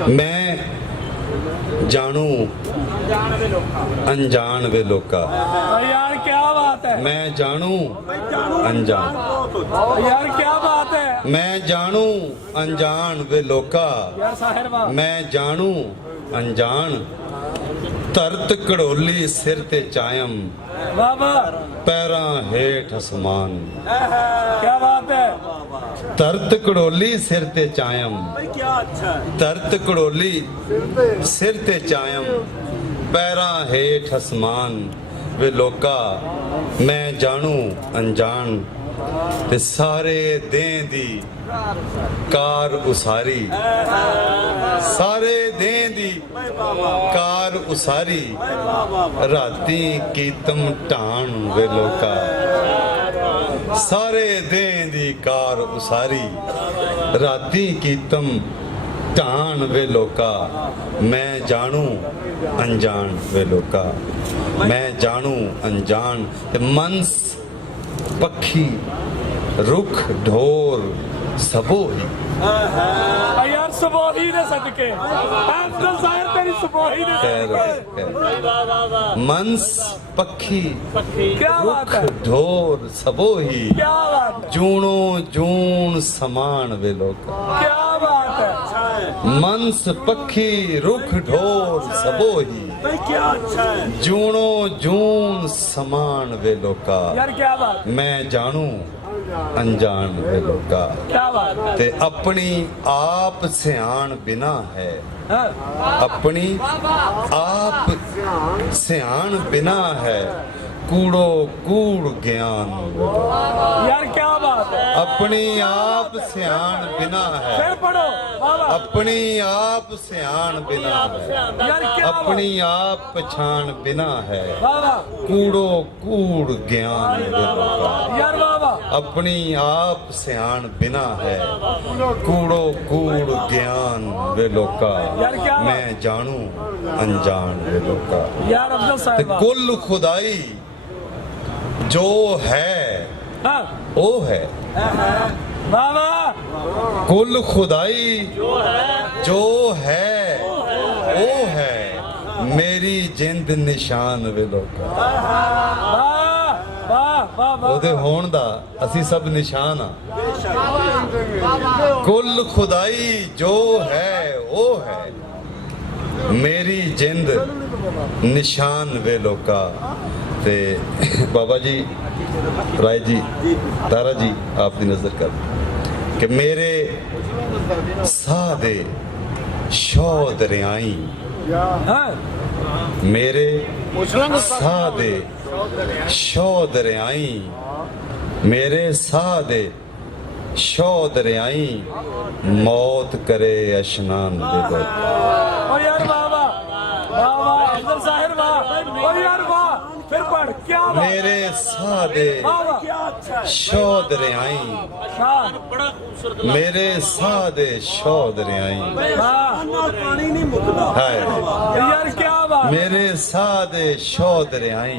मैं जानू अनजान वे लोका। यार क्या बात है, मैं जानू अनजान, यार क्या बात है, मैं जानू अनजान वे लोका। यार साहिर वाह, मैं जानू अनजान धरत कड़ोली सिर ते चायम वाह वाह, पैरां हेठ आसमान। क्या बात है, धरत कड़ोली सिर ते चायम, क्या अच्छा है, धरत कड़ोली सिर ते चायम पैरां हेठ आसमान वे लोका। मैं जानू अनजान ते सारे दें दी कार उसारी, सारे दें दी कार उसारी राती कीतम ढाण वे लोका। सारे दें दी कार उसारी राती कीतम ढाण वे लोका। मैं जानू अनजान वे लोका। मैं जानू अनजान ते मनस पक्षी रुख ढोर सबोही। यार सबोही ने सदके, अब्दुल साहिर तेरी सबोही ने सदके, मनस पक्षी क्या बात है, रुख ढोर सबोही क्या बात है, जूणो जूण समान वे लोका। क्या बात है, मनस पक्षी रुख ढोर सबोही क्या अच्छा है, जूणो जून समान वे लोका। यार क्या बात, मैं जानू अनजान वे लोका। क्या बात है, ते अपनी आप सियाण बिना है, हाँ, अपनी आप सियाण बिना है कूड़ो कूड़ ज्ञान वे लोका। यार क्या बात है, अपनी आप सियाण बिना है, फिर पढ़ो, वाह वाह, अपनी आप सियाण बिना है, यार क्या बात, अपनी आप पछाण बिना है वाह वाह, कूड़ो कूड़ ज्ञान वे लोका। यार वाह वाह, अपनी आप सियाण बिना है कूड़ो कूड़ ज्ञान वे लोका। यार क्या बात, मैं जानू अनजान वे लोका। यार अब्दुल ते साहिब वाह, कुल खुदाई जो है हाँ, वो है, वाह वाह, कुल खुदाई जो है वो है मेरी जिंद निशान वे लोका। वाह वाह वाह वाह, ਉਹਦੇ ਹੋਣ ਦਾ ਅਸੀਂ ਸਭ ਨਿਸ਼ਾਨ ਆ। ਕੁੱਲ ਖੁਦਾਈ ਜੋ ਹੈ ਉਹ ਹੈ ਮੇਰੀ ਜਿੰਦ ਨਿਸ਼ਾਨ ਵੇ ਲੋਕਾ। ਤੇ ਬਾਬਾ ਜੀ ਰਾਏ ਜੀ ਤਾਰਾ ਜੀ ਆਪ ਦੀ ਨਜ਼ਰ ਕਰ ਕਿ ਮੇਰੇ ਸਾਹ ਦੇ ਸ਼ੌ ਦਰਿਆਈ, हाँ, ਮੇਰੇ ਸਾਹ ਦੇ ਸ਼ੌ ਦਰਿਆਈ, ਮੇਰੇ ਸਾਹ ਦੇ ਸ਼ੌ ਦਰਿਆਈ ਮੌਤ ਕਰੇ ਅਸ਼ਨਾਨ ਦੇ ਲੋਕ। और यार वाह वाह, वाह वाह अब्दुल साहिर वाह, और यार वाह, फिर पढ़, क्या बात, ਮੇਰੇ ਸਾਹ ਦੇ वाह वाह, क्या अच्छा है, ਸ਼ੌ ਦਰਿਆਈ, हाँ, ਮੇਰੇ ਸਾਹ ਦੇ ਸ਼ੌ ਦਰਿਆਈ वाह, पानी नहीं मुकदा, ਹਾਏ यार क्या बात, ਮੇਰੇ ਸਾਹ ਦੇ ਸ਼ੌ ਦਰਿਆਈ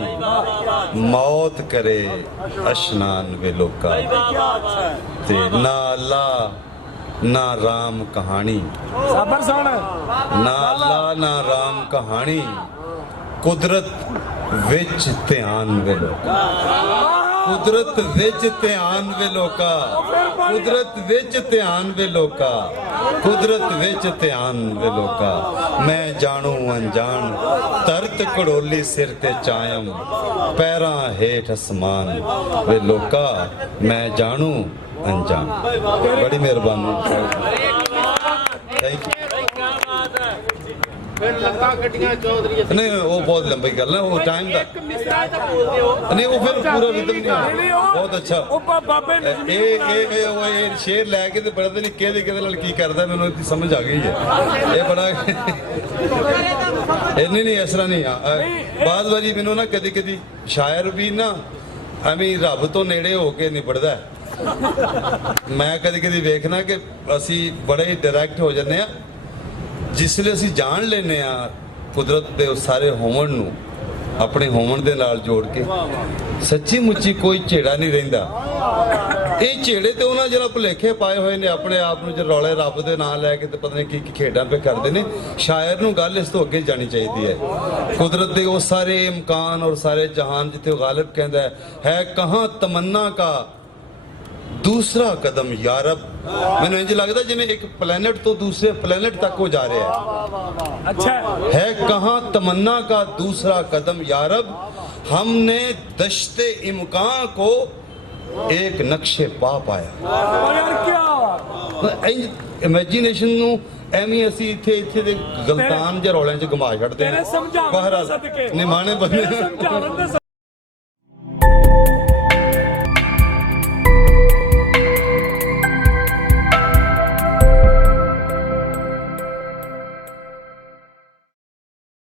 ਮੌਤ ਕਰੇ ਅਸ਼ਨਾਨ ਵੇ ਲੋਕਾ। ਤੇ ਨਾ ਅੱਲਾ ਨਾ ਰਾਮ ਕਹਾਣੀ, साबर सुन, ਨਾ ਅੱਲਾ ਨਾ ਰਾਮ ਕਹਾਣੀ ਕੁਦਰਤ ਵਿੱਚ ਧਿਆਨ ਵੇ ਲੋਕਾ। ਕੁਦਰਤ ਵਿੱਚ ਧਿਆਨ ਵੇ ਲੋਕਾ, ਕੁਦਰਤ ਵਿੱਚ ਧਿਆਨ ਵੇ ਲੋਕਾ, ਕੁਦਰਤ ਵਿੱਚ ਧਿਆਨ ਵੇ ਲੋਕਾ। ਮੈਂ ਜਾਣੂ ਅਣਜਾਣ ਧਰਤ ਕੜੋਲੀ ਸਿਰ ਤੇ ਚਾਇਮ ਪੈਰਾਂ ਹੇਠ ਅਸਮਾਨ ਵੇ ਲੋਕਾ। ਮੈਂ ਜਾਣੂ ਅਣਜਾਣ। ਬੜੀ ਮਿਹਰਬਾਨੀ, ਥੈਂਕ ਯੂ। नहीं वो बहुत लंबी गल है, वो टाइम का नहीं, वो फिर पूरा रिदम नहीं होना। बहुत अच्छा बाबे ਇਹ ਸ਼ੇਰ ਲੈ ਕੇ ਤੇ ਪੜਦੇ ਨਹੀਂ ਕਿਹਦੇ ਨਾਲ ਕੀ ਕਰਦਾ, ਮੈਨੂੰ ਇਹਦੀ ਸਮਝ ਆ ਗਈ ਹੈ। ਇਹ ਬੜਾ ਨਹੀਂ ਇਸ ਤਰ੍ਹਾਂ ਨਹੀਂ। ਬਾਅਦ ਵਾਰੀ ਮੈਨੂੰ ਨਾ ਕਦੀ ਕਦੀ ਸ਼ਾਇਰ ਵੀ ਨਾ ਐਵੇਂ ਰੱਬ ਤੋਂ ਨੇੜੇ ਹੋ ਕੇ ਨਿਬੜਦਾ। ਮੈਂ ਕਦੀ ਕਦੀ ਵੇਖਣਾ ਕਿ ਅਸੀਂ ਬੜੇ ਹੀ ਡਾਇਰੈਕਟ ਹੋ ਜਾਂਦੇ ਆ ਜਿਸਲੇ ਅਸੀਂ ਜਾਣ ਲੈਨੇ ਆ ਕੁਦਰਤ ਦੇ ਉਸ ਸਾਰੇ ਹੋਵਣ ਨੂੰ ਆਪਣੇ ਹੋਵਣ ਦੇ ਨਾਲ ਜੋੜ ਕੇ। ਸੱਚੀ ਮੁੱਚੀ ਕੋਈ ਝੇੜਾ ਨਹੀਂ ਰਹਿੰਦਾ। ਇਹ ਝੇੜੇ ਤੇ ਉਹਨਾਂ ਜਿਹੜਾ ਭੁਲੇਖੇ ਪਾਏ ਹੋਏ ਨੇ ਆਪਣੇ ਆਪ ਨੂੰ, ਜੇ ਰੌਲੇ ਰੱਬ ਦੇ ਨਾਂ ਲੈ ਕੇ ਤੇ ਪਤਾ ਨਹੀਂ ਕੀ ਕੀ ਖੇਡਾਂ ਪੇ ਕਰਦੇ ਨੇ। ਸ਼ਾਇਰ ਨੂੰ ਗੱਲ ਇਸ ਤੋਂ ਅੱਗੇ ਜਾਣੀ ਚਾਹੀਦੀ ਹੈ। ਕੁਦਰਤ ਦੇ ਉਹ ਸਾਰੇ ਇਮਕਾਨ ਔਰ ਸਾਰੇ ਜਹਾਨ ਜਿੱਥੇ ਉਹ ਗਾਲਿਬ ਕਹਿੰਦਾ ਹੈ ਕਹਾਂ ਤਮੰਨਾ ਕਾ ਦੂਸਰਾ ਕਦਮ ਯਾਰਬ। ਮੈਨੂੰ ਇੰਜ ਲੱਗਦਾ ਜਿਵੇਂ ਇੱਕ ਪਲੈਨਟ ਤੋਂ ਦੂਸਰੇ ਪਲੈਨਟ ਤੱਕ ਉਹ ਜਾ ਰਿਹਾ ਹੈ। अच्छा है कहाँ तमन्ना का दूसरा कदम यारब, हमने दश्ते इम्कान को एक नक्शे पा पाया। और यार क्या इमेजिनेशन ਨੂੰ ਐਵੇਂ ਅਸੀਂ ਇੱਥੇ ਦੇ ਗਲਤਾਨ ਜਾਂ ਰੌਲਿਆਂ 'ਚ ਘੁਮਾ ਛੱਡਦੇ ਤੇਰੇ ਸਮਝਾਉਣ ਦੇ ਬਹਰਾਲ ਸਦਕੇ ਨਿਮਾਣੇ ਬੰਦੇ ਤੇਰੇ ਸਮਝਾਉਣ ਦੇ